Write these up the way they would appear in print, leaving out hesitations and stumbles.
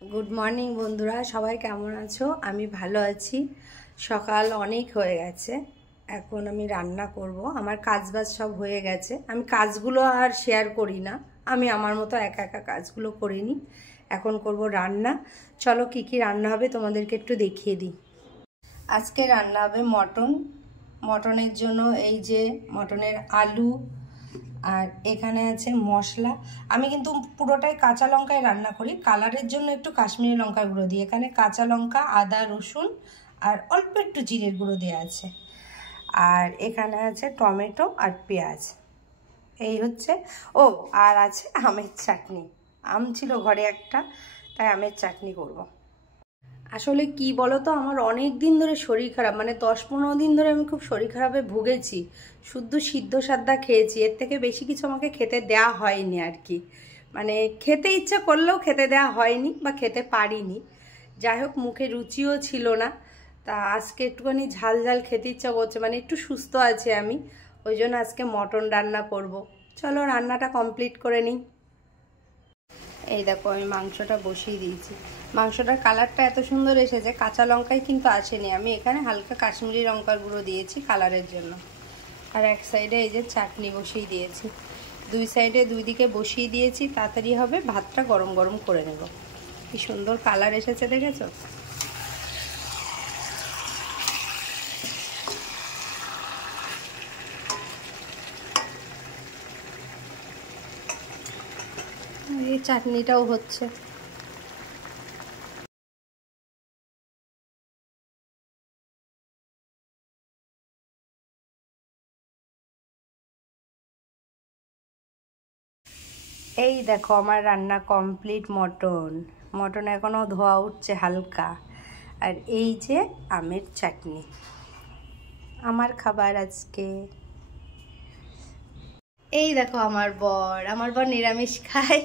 Good morning বন্ধুরা, সবাই কেমন আছো? আমি ভালো আছি। সকাল অনেক হয়ে গেছে, এখন আমি রান্না করব। আমার কাজবাজ সব হয়ে গেছে, আমি কাজগুলো আর শেয়ার করি না, আমি আমার মতো একা একা কাজগুলো করিনি। এখন করব রান্না। চলো কি কি রান্না হবে তোমাদেরকে একটু দেখিয়ে দিই। আজকে রান্না হবে মটন। মটনের জন্য এই যে মটনের আলু, আর এখানে আছে মশলা। আমি কিন্তু পুরোটাই কাঁচা লঙ্কায় রান্না করি, কালারের জন্য একটু কাশ্মীরি লঙ্কার গুঁড়ো দিই। এখানে কাঁচা লঙ্কা, আদা, রসুন আর অল্প একটু জিরের গুঁড়ো দেওয়া আছে। আর এখানে আছে টমেটো আর পেঁয়াজ। এই হচ্ছে। ও, আর আছে আমের চাটনি। আম ছিল ঘরে একটা, তাই আমের চাটনি করব। আসলে কি বলো তো, আমার অনেক দিন ধরে শরীর খারাপ, মানে 10-15 দিন ধরে আমি খুব শরীর খারাপে ভুগেছি। শুদ্ধ সিদ্ধ সাদ্দা খেয়েছি, এর থেকে বেশি কিছু আমাকে খেতে দেয়া হয়নি আর কি। মানে খেতে ইচ্ছা করলেও খেতে দেয়া হয়নি বা খেতে পারিনি। যাই হোক, মুখে রুচিও ছিল না। তা আজকে একটুখানি ঝাল ঝাল খেতে ইচ্ছা করছে, মানে একটু সুস্থ আছি আমি, ওই জন্য আজকে মটন রান্না করব। চলো রান্নাটা কমপ্লিট করে নিই। এই দেখো, আমি মাংসটা বসিয়ে দিয়েছি। মাংসটার কালারটা এত সুন্দর এসেছে, কাঁচা লঙ্কায় কিন্তু আসেনি। আমি এখানে হালকা কাশ্মীরি লঙ্কার গুঁড়ো দিয়েছি কালারের জন্য। আর এক সাইডে এই যে চাটনি বসিয়ে দিয়েছি। দুই সাইডে দুই দিকে বসিয়ে দিয়েছি, তাড়াতাড়ি হবে। ভাতটা গরম গরম করে নেব। কি সুন্দর কালার এসেছে, দেখেছো? এই চাটনিটাও হচ্ছে। এই দেখো, আমার রান্না কমপ্লিট। মটন এখনও ধোয়া উঠছে হালকা। আর এই যে আমের চাটনি, আমার খাবার আজকে। এই দেখো, আমার বর নিরামিষ খায়।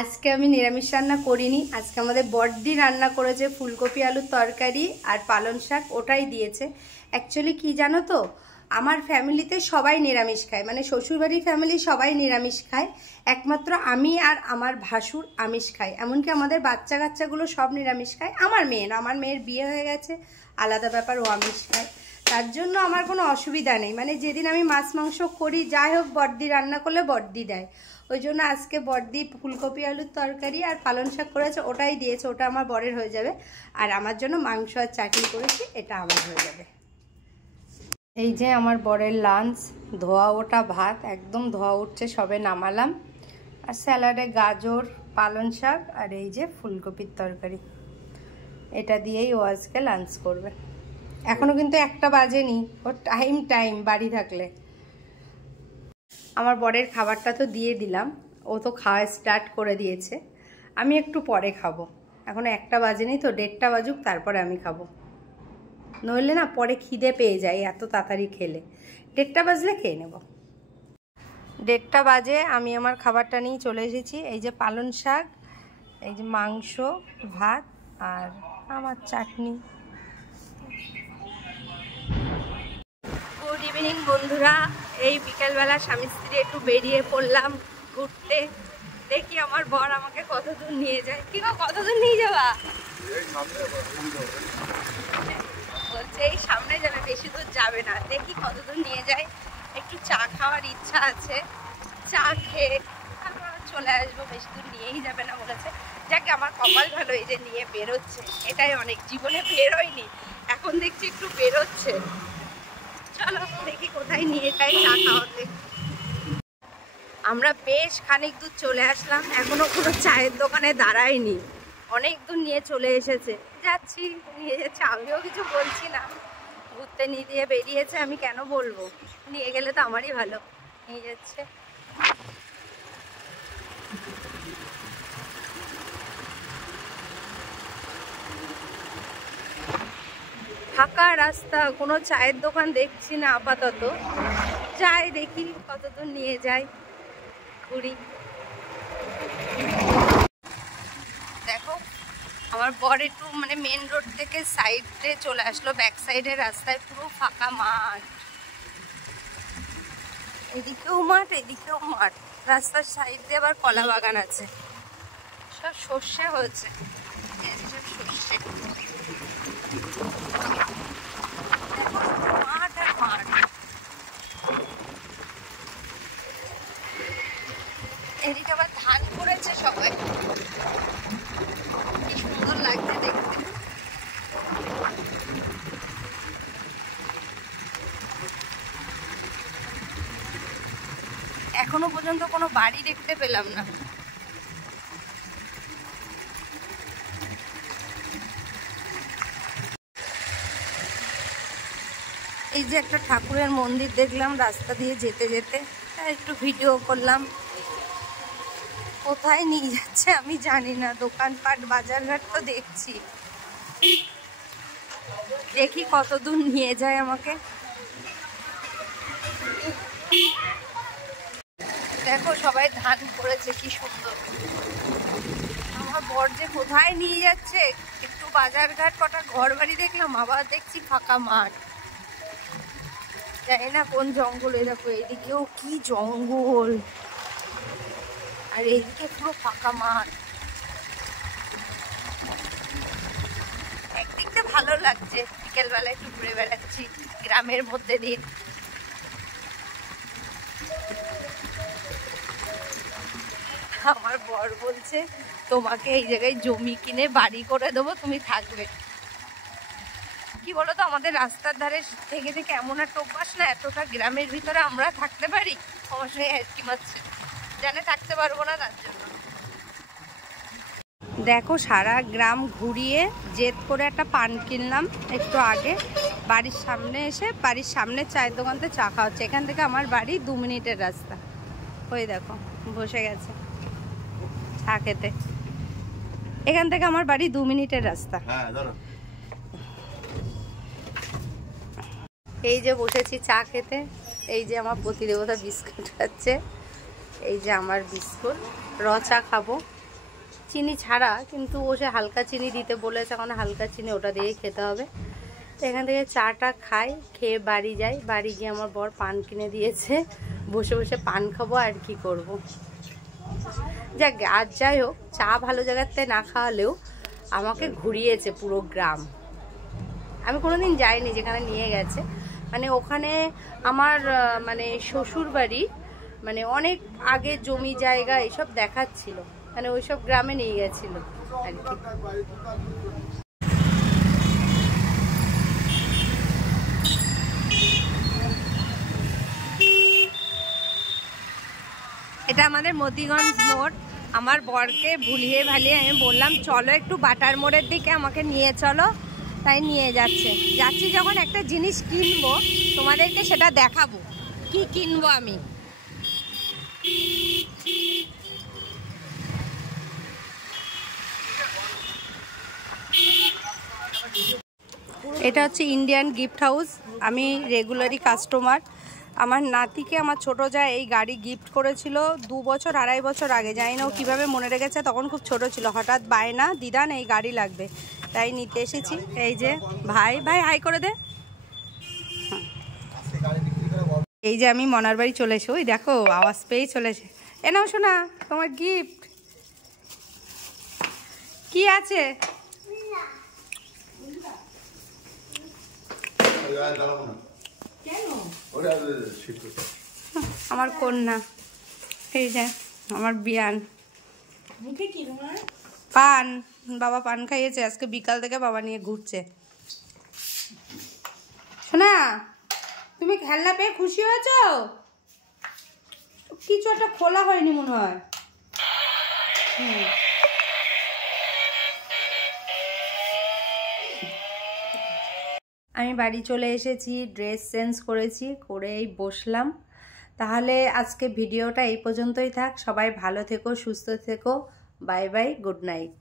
আজকে আমি নিরামিষ রান্না করিনি, আজকে আমাদের বড়দি রান্না করেছে ফুলকপি আলুর তরকারি আর পালং শাক, ওটাই দিয়েছে। অ্যাকচুয়ালি কি জানো তো, আমার ফ্যামিলিতে সবাই নিরামিষ খায়, মানে শ্বশুরবাড়ির ফ্যামিলি সবাই নিরামিষ খায়। একমাত্র আমি আর আমার ভাসুর আমিষ খায়, এমনকি আমাদের বাচ্চা কাচ্চাগুলো সব নিরামিষ খায়। আমার মেয়ে না, আমার মেয়ের বিয়ে হয়ে গেছে, আলাদা ব্যাপার, ও আমিষ খায়। তার জন্য আমার কোনো অসুবিধা নেই, মানে যেদিন আমি মাছ মাংস করি, যাই হোক, বড়দি রান্না করলে বড়দি দেয়। ওই জন্য আজকে বড়দি ফুলকপি আলুর তরকারি আর পালং শাক করেছে, ওটাই দিয়েছে। ওটা আমার বরের হয়ে যাবে। আর আমার জন্য মাংস আর চাটনি করেছি, এটা আমার হয়ে যাবে। এই যে আমার বরের লাঞ্চ, ধোয়া ওটা ভাত, একদম ধোয়া উঠছে, সবে নামালাম। আর স্যালাডে গাজর, পালং শাক আর এই যে ফুলকপির তরকারি, এটা দিয়েই ও আজকে লাঞ্চ করবে। এখনো কিন্তু 1টা বাজেনি, ওর টাইম বাড়ি থাকলে। আমার বরের খাবারটা তো দিয়ে দিলাম, ও তো খাওয়া স্টার্ট করে দিয়েছে। আমি একটু পরে খাবো, এখনো 1টা বাজেনি তো, 1:30টা বাজুক তারপরে আমি খাবো। নইলে না পরে খিদে পেয়ে যায় এত তাড়াতাড়ি খেলে। 1:30টা বাজলে খেয়ে নেব। 1:30টা বাজে আমি আমার খাবারটা নিয়ে চলে এসেছি। এই যে পালং শাক, এই যে মাংস, ভাত আর আমার চাটনি। গুড ইভিনিং বন্ধুরা, এই বিকেলবেলা স্বামী স্ত্রী একটু বেরিয়ে পড়লাম ঘুরতে। দেখি আমার বর আমাকে কত দূর নিয়ে যায়। কি গো, কত দূর নিয়ে যাবা? বলছে এই সামনে যাবে, বেশি দূর যাবে না। দেখি কত দূর নিয়ে যায়। একটু চা খাওয়ার ইচ্ছা আছে, চা খেয়ে তারপর চলে আসবো। বেশি দূর নিয়েই যাবে না বলেছে। যাকে আমার কপাল ভালো, এই যে নিয়ে বেরোচ্ছে, এটাই অনেক। জীবনে বেরোয়নি, এখন দেখছি একটু বেরোচ্ছে। চলো দেখি কোথায় নিয়ে যাই চা খাওয়াতে। আমরা বেশ খানিক দূর চলে আসলাম, এখনো কোনো চায়ের দোকানে দাঁড়ায়নি। অনেক দূর নিয়ে চলে এসেছে, যাচ্ছি, নিয়ে যাচ্ছে। আমিও কিছু বলছি না, ঘুরতে নিয়ে দিয়ে বেরিয়েছে, আমি কেন বলবো? নিয়ে গেলে তো আমারই ভালো। নিয়ে যাচ্ছে। ফাঁকা রাস্তা, কোনো চায়ের দোকান দেখছি না আপাতত। যাই দেখি কত দূর নিয়ে যাই, ঘুরি। দেখো, আমার বর একটু মানে মেন রোড থেকে সাইডে চলে আসলো, ব্যাক সাইডের রাস্তায় পুরো ফাঁকা মাঠ। এদিকেও মাঠ, এদিকেও মাঠ, রাস্তার সাইড দিয়ে আবার কলা বাগান আছে। সব সর্ষে হয়েছে, সব সর্ষে। মাঠ আর মাঠ। এদিকে আবার ধান করেছে সবাই, কি সুন্দর লাগছে দেখতে। এখনো পর্যন্ত কোনো বাড়ি দেখতে পেলাম না। এই যে একটা ঠাকুরের মন্দির দেখলাম রাস্তা দিয়ে যেতে যেতে, একটু ভিডিও করলাম। কোথায় নিয়ে যাচ্ছে আমি জানি না, দোকানপাট বাজারঘাট তো দেখছি, দেখি কত দূর নিয়ে যায় আমাকে। দেখো সবাই ধান করেছে, কি সুন্দর। আমার বর যে কোথায় নিয়ে যাচ্ছে, একটু বাজারঘাট কটা ঘর বাড়ি দেখলাম, আবার দেখছি ফাঁকা মাঠ। জানি না কোন জঙ্গলে, দেখো এদিকেও কি জঙ্গল, আর এইদিকে পুরো ফাঁকা মাঠ। একদিক দিয়ে ভালো লাগছে, বিকেলবেলা একটু ঘুরে বেড়াচ্ছি গ্রামের মধ্যে দিয়ে। আমার বর বলছে তোমাকে এই জায়গায় জমি কিনে বাড়ি করে দেবো, তুমি থাকবে। কি বলতো, আমাদের রাস্তার ধারে থেকে থেকে এমন একটা অভ্যাস না, এতটা গ্রামের ভিতরে আমরা থাকতে পারি। আমার সঙ্গে একই মারছে, জানে থাকতে পারবো না, তার জন্য। দেখো সারা গ্রাম ঘুরিয়ে জেদ করে একটা পান কিনলাম একটু আগে। বাড়ির সামনে এসে, বাড়ির সামনে চায়ের দোকানতে চা খাওয়া হচ্ছে। এখান থেকে আমার বাড়ি 2 মিনিটের রাস্তা। ওই দেখো বসে গেছে চা খেতে। এখান থেকে আমার বাড়ি 2 মিনিটের রাস্তা। এই যে বসেছি চা খেতে। এই যে আমার প্রতিদেবতা বিস্কুট খাচ্ছে, এই যে আমার বিস্কুট। র চা খাবো চিনি ছাড়া, কিন্তু ও সে হালকা চিনি দিতে বলেছে, এখন হালকা চিনি ওটা দিয়েই খেতে হবে। তো এখান থেকে চাটা খাই, খেয়ে বাড়ি যাই। বাড়ি গিয়ে আমার বর পান কিনে দিয়েছে, বসে বসে পান খাবো আর কি করব। যাক, আর যাই হোক, চা ভালো জায়গাতে না খাওয়ালেও আমাকে ঘুরিয়েছে পুরো গ্রাম। আমি কোনোদিন যাইনি যেখানে নিয়ে গেছে, মানে ওখানে আমার মানে শ্বশুর বাড়ি, মানে অনেক আগে জমি জায়গা এসব দেখাচ্ছিল, মানে ওইসব গ্রামে নিয়ে গেছিল আর কি। এটা আমাদের মতিগঞ্জ মোড়। আমার বরকে ভুলিয়ে ভালিয়ে আমি বললাম চলো একটু বাটার মোড়ের দিকে, আমাকে নিয়ে চলো, তাই নিয়ে যাচ্ছে। যাচ্ছি যখন একটা জিনিস কিনবো, তোমাদেরকে সেটা দেখাবো কি কিনবো আমি। এটা হচ্ছে ইন্ডিয়ান গিফট হাউস। আমি রেগুলারই কাস্টমার। আমার নাতিকে আমার ছোটো যা এই গাড়ি গিফট করেছিল 2 বছর 2.5 বছর আগে, জানি না ও কীভাবে মনে রেখেছে, তখন খুব ছোট ছিল। হঠাৎ বায়না, দিদান এই গাড়ি লাগবে, তাই নিতে এসেছি। এই যে ভাই, ভাই হাই করে দে। এই যে আমি মনার বাড়ি চলে এসে, ওই দেখো আওয়াজ পেয়েই চলেছে। এ নাও শোনা তোমার গিফট। কি আছে? আমার কন্যা, এই যে আমার বিয়ান। পান, বাবা পান খাইয়েছে আজকে বিকাল থেকে, বাবা নিয়ে ঘুরছে। শোনা, তুমি খেলনা পেয়ে খুশি হয়েছ? কিছু একটা খোলা হয়নি মনে হয়। আমি বাড়ি চলে এসেছি, ড্রেস চেঞ্জ করেছি, করেই বসলাম। তাহলে আজকে ভিডিওটা এই পর্যন্তই থাক। সবাই ভালো থেকো, সুস্থ থেকো। Bye bye, good night.